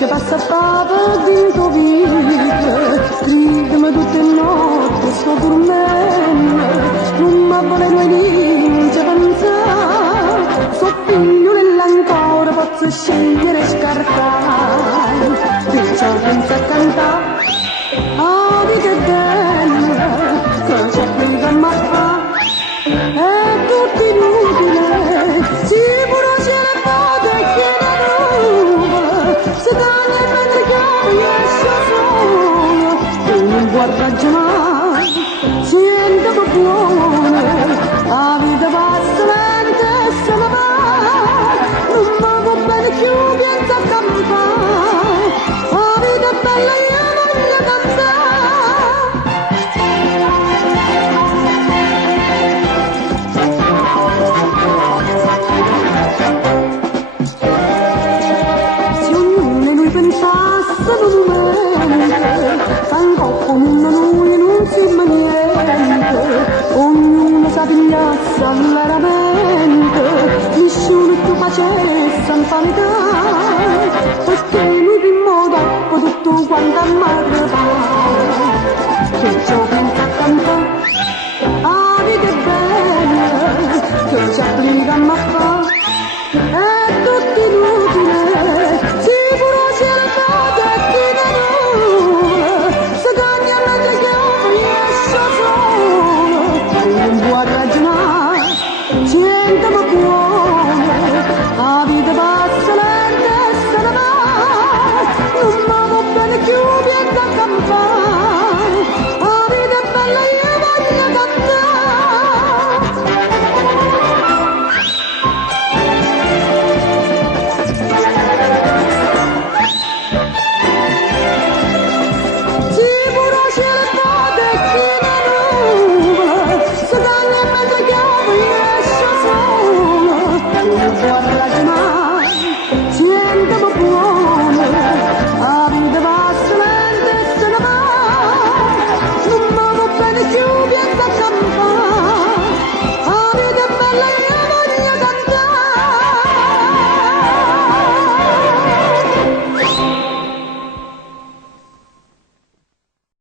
ci passa proprio dentro vita, gridami tutte le notti, sto dormendo, non mi vuole venire, non ci pensa, so figliolella ancora, posso scegliere e scartare, perciò penso a cantare, oh che bella, che c'è qui da mappare, è tutto inutile, sicuro c'è le foto e che ne ruba, se taglia mentre che riesce solo, e non guarda mai, sento che buona, la vita passa lenta e se ne va, non mi va bene più penso a campare, la vita è bella e io voglio cantare. Pensassero mente, ancora come noi non si niente, ognuno sa pigliarsi all'aramente, nessuno più facesse infanità, perché lui di modo tutto quanto a madre fa.